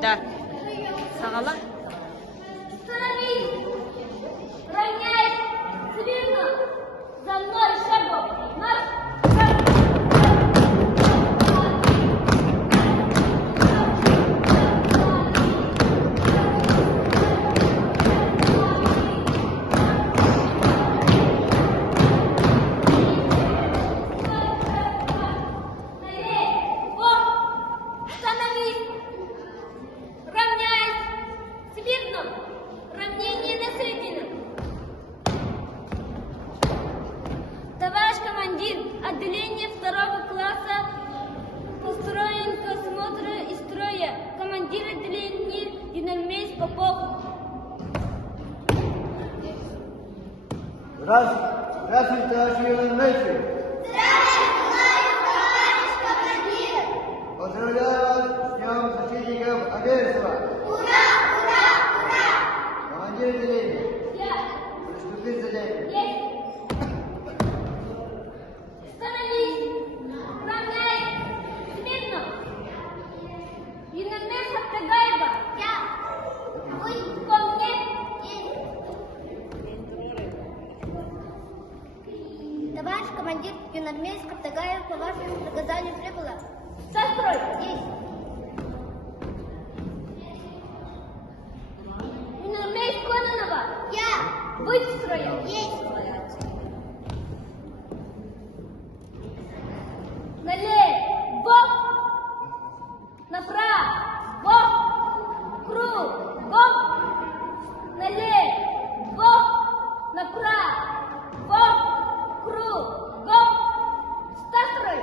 Да. Сағала? Становись! Равняйсь! Смирно! За мной шагом! Марш! Отделение второго класса построен к осмотру и строя. Командир отделения Юнармейс Попов. Здравствуйте, товарищ Юнармейсович. Здравия желаю, товарищ командир. Поздравляю вас с Днем защитников Отечества. Ура, ура, ура. Командир отделения. Я. Приступить за день. Есть. Становись. Равняйсь. Смирно. Юнармейс Аптагаева. Я. Вы ко мне. Товарищ командир, Юнармейс Аптагаев по вашему приказанию прибыла. Сострой. Есть. Юнармейс Кононова. Я. Быть в строю. Есть. Налево. Направо. Кругом. Налево. Направо. Кругом. Сострой.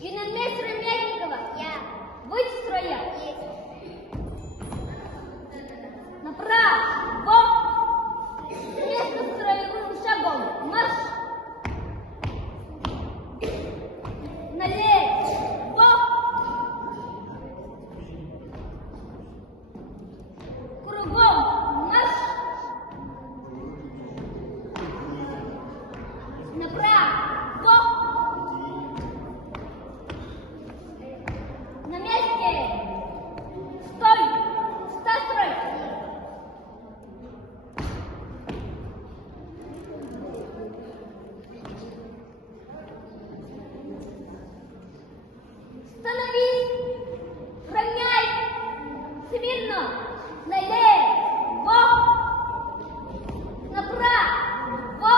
Юнармейс Ремятникова. Я. Быть в строю. Есть. Направо. Вместо строевым шагом. Марш. Налево. Кругом. Марш. Направо. На месте. Стой. Стой. Становись. Равняйсь. Смирно. Налево. Направо.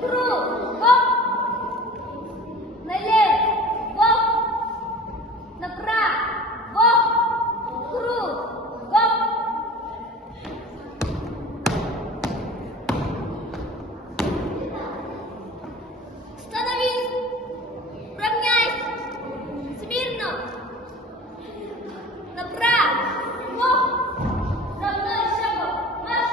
Кругом. Налево. Направо. Кругом. Становись. Равняйсь. Смирно. Направо. За мной шагом. Марш.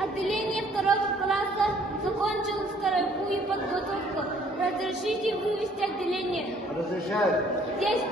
Отделение второго класса закончил скоростную подготовку. Разрешите вывести отделение? Разрешаю. Здесь